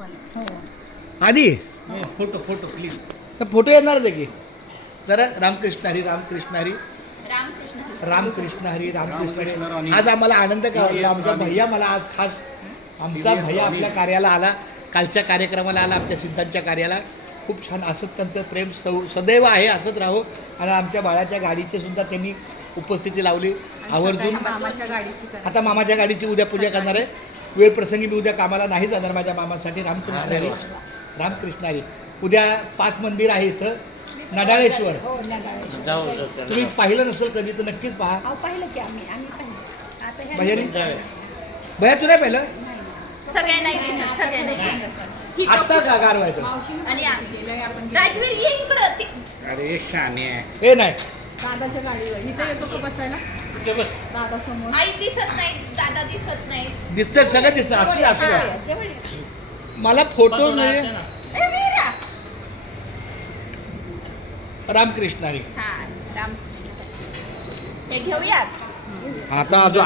आधी photo photo please. तर photo येणारच आहे की. जरा रामकृष्ण हरी रामकृष्ण हरी रामकृष्ण हरी रामकृष्ण हरी. आज आम्हाला आनंद का वाटला. आमचा भैया मला आज खास आमचा भैया आपल्या कार्याला आला, कालच्या कार्यक्रमाला आला, आमच्या सिद्धांच्या कार्याला. खूप छान. असंच त्यांचं प्रेम सदैव आहे, असंच राहो. आणि आमच्या बाळाच्या गाडीची सुद्धा त्यांनी उपस्थिती लावली आवर्जून. आता मामाच्या गाडीची उद्या पूजा करणार आहे. वेळ प्रसंगी मी उद्या कामाला नाही जाणार माझ्या मामासाठी. रामकृष्ण हरी रामकृष्ण हरी. उद्या 5 मंदिर आहे इथं. नडाळेश्वर तुम्ही पाहिलं नसेल कधी तर नक्कीच पहा. भैया तू नाही पाहिलं? आता का गार व्हायचं. अरे शाने हे नाही दादाच्या गाडीवर इथे येतो का बसायला. दादा समोर आई दिसत नाही, दादा दिसत नाही. दिसतं सगळं दिसतं. असं मला फोटो नाही. रामकृष्ण हरी. हे घेऊयात. आता अजून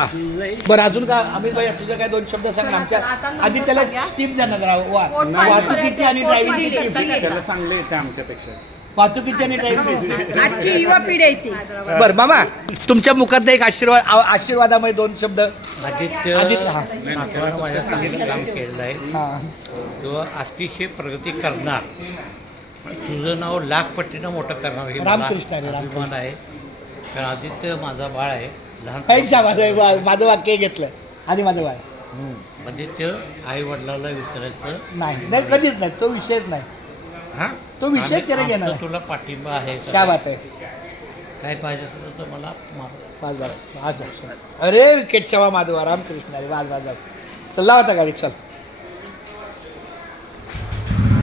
बरं अजून का अमित भाई तुझं काय 2 शब्द सांग. आमच्या आधी त्याला टीप देणार वाहतुकीची आणि ड्रायव्हिंगची त्याला चांगले येते आमच्यापेक्षा. वाहतुकीची आणि ड्रायव्हिंग. आजची युवा पिढी आहे ती. बरं मामा तुमच्या मुखात एक आशीर्वादामध्ये 2 शब्द. आदित्य माझ्या चांगलं काम केलेलं आहे. तो अतिशय प्रगती करणार. तुझं नाव लाखपट्टीनं मोठं करणार हे रामकृष्ण अभिमान आहे. कारण आदित्य माझा बाळ आहे. माझं वाक्य घेतलं आणि माझं बाळ. आदित्य आई वडिलाला विसरायचं नाही कधीच नाही. तो विषयच नाही. हां तो विषय त्याला घेणार. तुला पाठिंबा आहे. काय बात आहे. काय पाहिजे असलं तर मला अरे केशवा माधवा रामकृष्ण अरे वाज चल लावा आता गाडी चल.